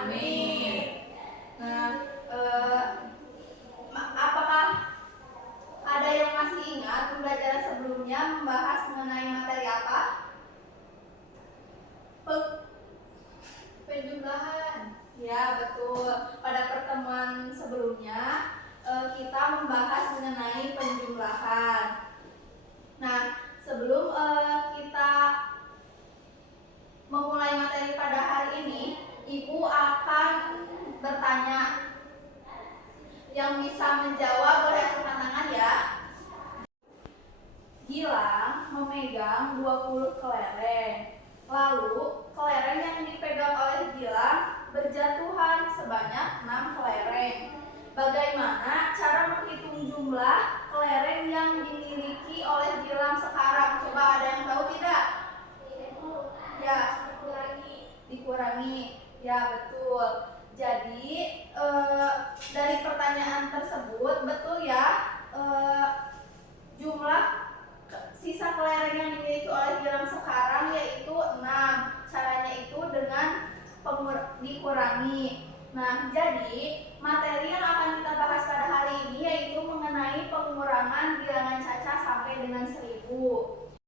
Amin. Nah, apakah ada yang masih ingat pembelajaran sebelumnya membahas mengenai materi apa? Penjumlahan. Ya, betul. Pada pertemuan sebelumnya kita membahas mengenai penjumlahan. Nah, sebelum kita memulai materi pada hari ini, Ibu akan bertanya. Yang bisa menjawab boleh angkat tangan ya. Gilang memegang 20 kelereng. Lalu kelereng yang dipegang oleh Gilang berjatuhan sebanyak 6 kelereng. Bagaimana cara menghitung jumlah kelereng yang dimiliki oleh Gilang sekarang? Coba ada yang tahu tidak? Ya, dikurangi. Ya, betul. Jadi dari pertanyaan tersebut betul ya, jumlah sisa kelereng yang dimiliki oleh Gilang sekarang yaitu 6. Caranya itu dengan dikurangi. Nah, jadi materi yang akan kita bahas pada hari ini yaitu mengenai pengurangan bilangan caca sampai dengan 1000.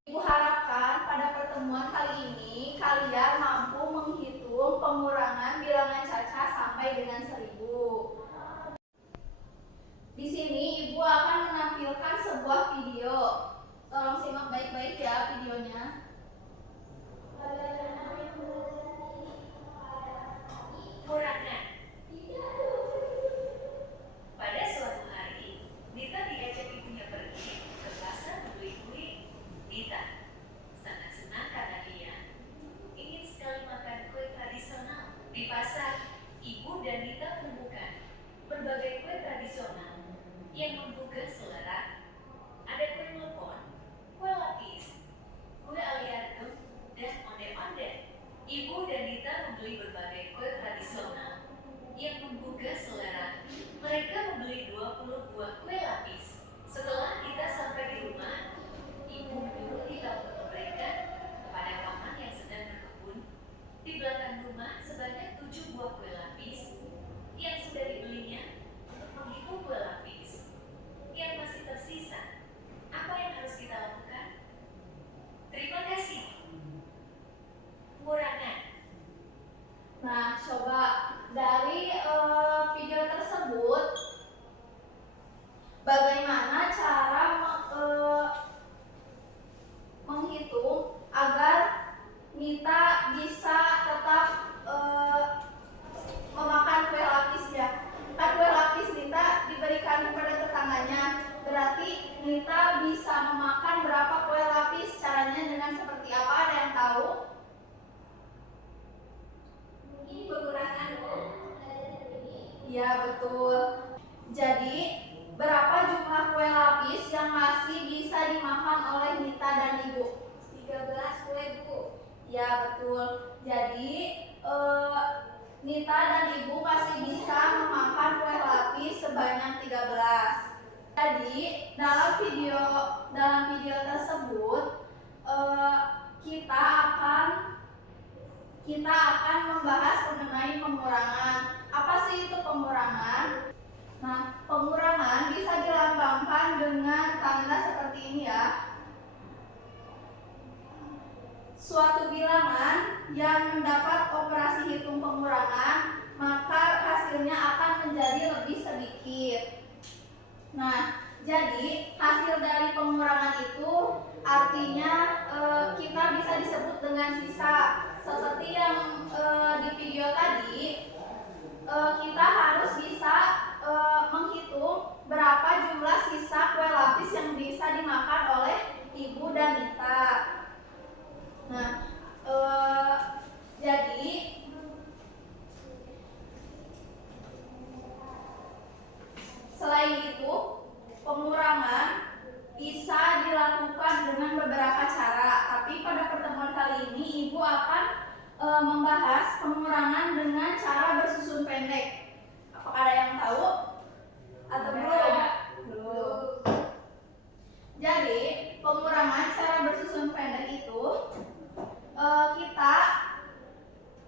Ibu harapkan pada pertemuan kali ini kalian mampu menghitung pengurangan bilangan caca sampai dengan 1000. Di sini Ibu akan menampilkan sebuah video. Tolong simak baik-baik ya videonya. Kurangan. Pada suatu hari, Nita diajak ibunya pergi ke pasar membeli kue. Nita sangat senang karena dia ingin sekali makan kue tradisional. Di pasar, ibu dan Nita menemukan berbagai kue tradisional yang menggugah selera. Ada kue lepon, kue lapis, kue aliardum, dan ondel-ondel. Ibu dan Nita membeli berbagai kue tradisional yang menggugah selera. Mereka membeli 20 buah kue lapis. Setelah Nita sampai di rumah, ibu menyuruh Nita untuk memberikan kepada paman yang sedang berkebun di belakang rumah sebanyak 7 buah kue lapis yang sudah dibelinya untuk menghitung kue lapis yang masih tersisa. Apa yang harus kita lakukan? Terima kasih. Pengurangan. Nah, coba dari video tersebut bagaimana cara menghitung agar Nita bisa tetap memakan kue lapis ya. Kan kue lapis Nita diberikan kepada tetangganya, berarti Nita bisa memakan berapa kue lapis? Caranya dengan seperti apa? Ada yang tahu? Pengurangan. Ya, betul. Jadi berapa jumlah kue lapis yang masih bisa dimakan oleh Nita dan Ibu? 13 kue, Bu. Ya, betul. Jadi Nita dan Ibu masih bisa memakan kue lapis sebanyak 13. Jadi dalam video tersebut kita akan membahas mengenai pengurangan. Apa sih itu pengurangan? Nah, pengurangan bisa dilambangkan dengan tanda seperti ini ya. Suatu bilangan yang mendapat operasi hitung pengurangan, maka hasilnya akan menjadi lebih sedikit. Nah, jadi hasil dari pengurangan itu artinya kita bisa disebut dengan sisa. Seperti yang di video tadi, kita harus bisa menghitung berapa jumlah sisa kue lapis yang bisa dimakan oleh Ibu dan Nita. Nah, jadi selain itu pengurangan bisa dilakukan dengan beberapa cara. Tapi pada pertemuan kali ini Ibu akan membahas pengurangan dengan cara bersusun pendek. Apakah ada yang tahu? Atau belum? Belum. Jadi pengurangan cara bersusun pendek itu kita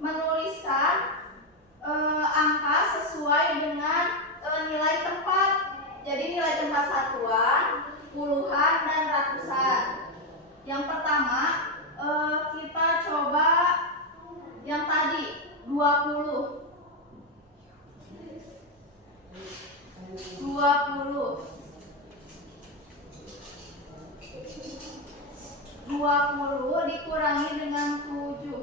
menuliskan Yang pertama kita coba yang tadi 20. 20 dikurangi dengan 7.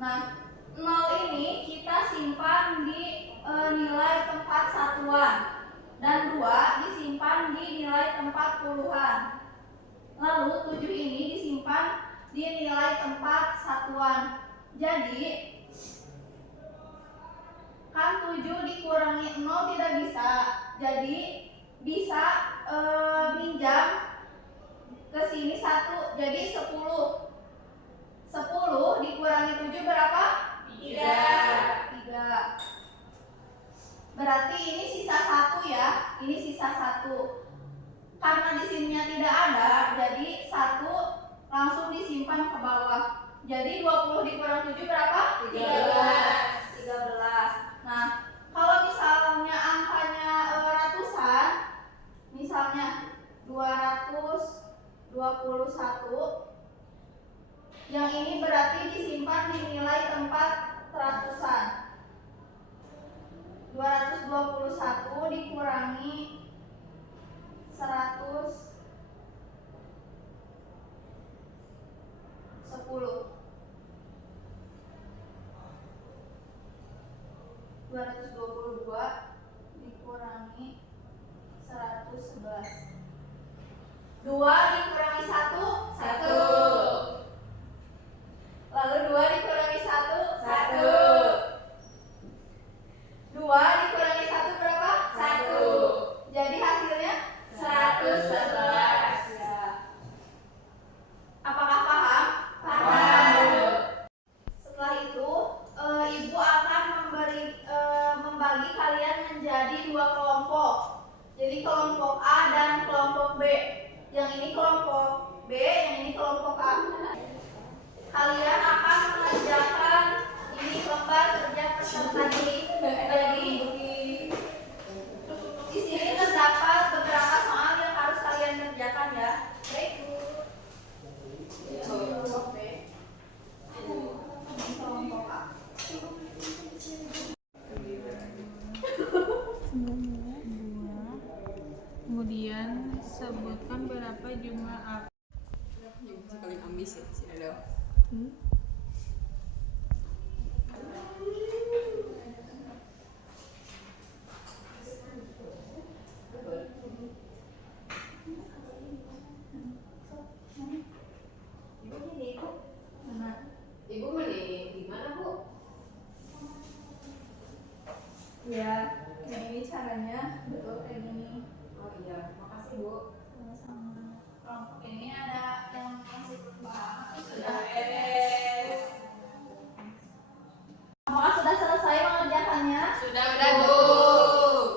Nah, 0 ini kita simpan di nilai tempat satuan dan 2 disimpan di nilai tempat puluhan. Lalu 7 ini disimpan di nilai tempat satuan. Jadi kan 7 dikurangi 0 tidak bisa. Jadi bisa minjam ke sini 1, jadi 10. 10 dikurangi 7 berapa? 3. Berarti ini sisa 1 ya. Ini sisa 1. Karena di sininya tidak ada, jadi 1 langsung disimpan ke bawah. Jadi 20 dikurang 7 berapa? 13. Nah, kalau misalnya angkanya ratusan, misalnya 221, yang ini berarti disimpan di nilai tempat ratusan. 221 dikurangi 110. 222 dikurangi 111. 2 dikurangi 1, 1. Lalu 2 dikurangi 1, 1. 2 dikurangi 1 berapa? 1. Jadi hasilnya 111. Ya. Apakah paham? Paham. Setelah itu, Ibu akan membagi kalian menjadi 2 kelompok. Jadi kelompok A dan kelompok B. Yang ini kelompok B, yang ini kelompok A. Kalian akan mengerjakan ini lembar kerja peserta diri. Jadi di sini terdapat beberapa soal yang harus kalian kerjakan ya. Baik. Kelompok B. Kelompok A. Kemudian sebutkan berapa jumlah apa. Yang paling ambis ya sih ada. Ibu mana di mana, Bu? Ya, yang ini caranya betul kayak gini. Oh iya, makasih, Bu. Sama-sama. Kelompok ini ada yang masih belum paham. Sudah beres. Apakah sudah selesai mengerjakannya? Sudah, Bu.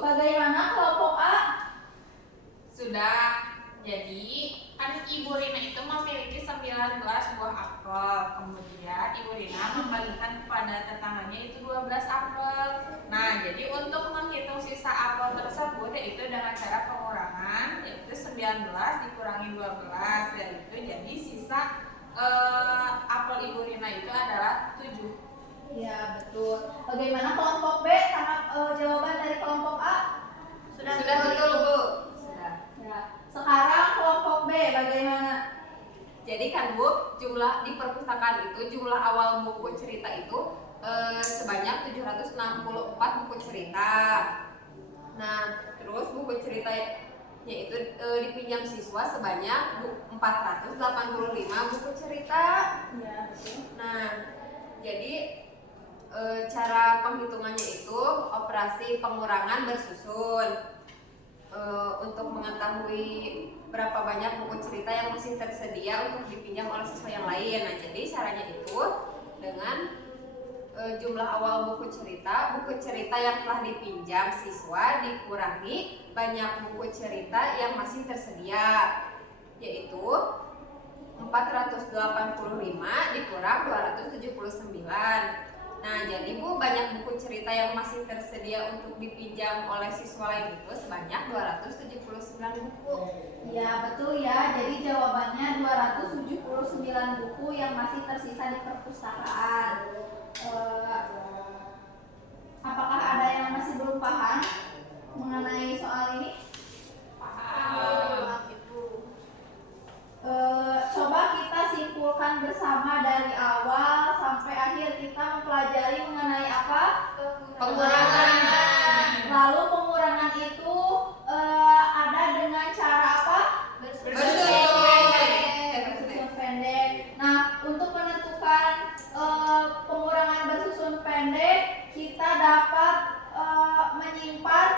Bagaimana kelompok A? Sudah. Jadi kan Ibu Rina itu memiliki 19 buah apel. Kemudian Ibu Rina membagikan kepada tetangganya itu 12 apel. Nah, jadi untuk menghitung sisa apel tersebut yaitu dengan cara pengurangan, yaitu 19 dikurangi 12, dan itu jadi sisa apel Ibu Rina itu adalah 7. Ya, betul. Bagaimana kelompok B? Karena jawaban dari kelompok A Sudah betul, Bu. sudah. Ya. Sekarang kelompok B bagaimana? Jadi kan, Bu, jumlah di perpustakaan itu jumlah awal buku cerita itu sebanyak 764 buku cerita. Nah, terus buku ceritanya itu dipinjam siswa sebanyak 485 buku cerita. Ya, betul. Nah, jadi cara penghitungannya itu operasi pengurangan bersusun. Untuk mengetahui berapa banyak buku cerita yang masih tersedia untuk dipinjam oleh siswa yang lain. Nah, jadi caranya itu dengan jumlah awal buku cerita yang telah dipinjam siswa dikurangi banyak buku cerita yang masih tersedia, yaitu 485 dikurang 279. Nah, Nah, jadi Bu, banyak buku cerita yang masih tersedia untuk dipinjam oleh siswa lain itu sebanyak 279 buku. Iya, betul ya. Jadi jawabannya 279 buku yang masih tersisa di perpustakaan. Apakah ada yang masih belum paham mengenai soal ini? Paham. Coba kita simpulkan bersama dari awal sampai akhir kita mempelajari mengenai apa? Pengurangan. Lalu pengurangan itu ada dengan cara apa? Bersusun pendek. Nah, untuk menentukan pengurangan bersusun pendek, kita dapat menyimpan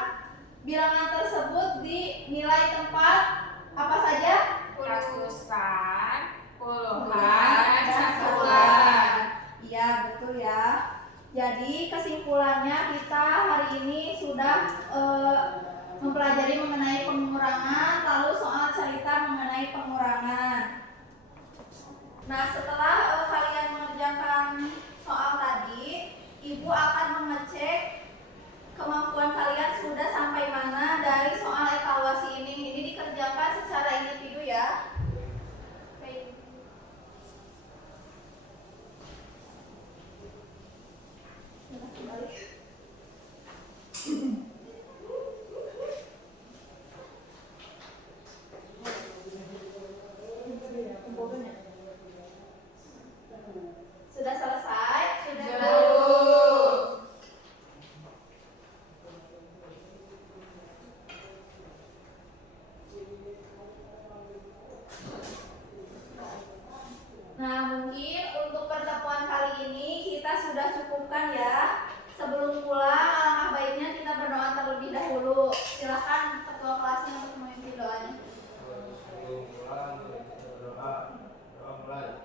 bilangan tersebut di nilai tempat apa saja? Ratusan, puluhan, Dan satuan. Iya, betul ya. Jadi kesimpulannya kita hari ini sudah mempelajari mengenai pengurangan, lalu soal cerita mengenai pengurangan. Nah, setelah kalian mengerjakan soal tadi, Ibu akan mengecek kemampuan kalian sudah sampai mana dari soal evaluasi ini. Ini dikerjakan secara individu ya. Oke. Sudah kembali. Sudah selesai? Belum. Nah, mungkin untuk pertemuan kali ini kita sudah cukupkan ya. Sebelum pulang, alangkah baiknya kita berdoa terlebih dahulu. Silakan ketua kelasnya untuk memimpin doanya. Sebelum pulang kita berdoa mulai.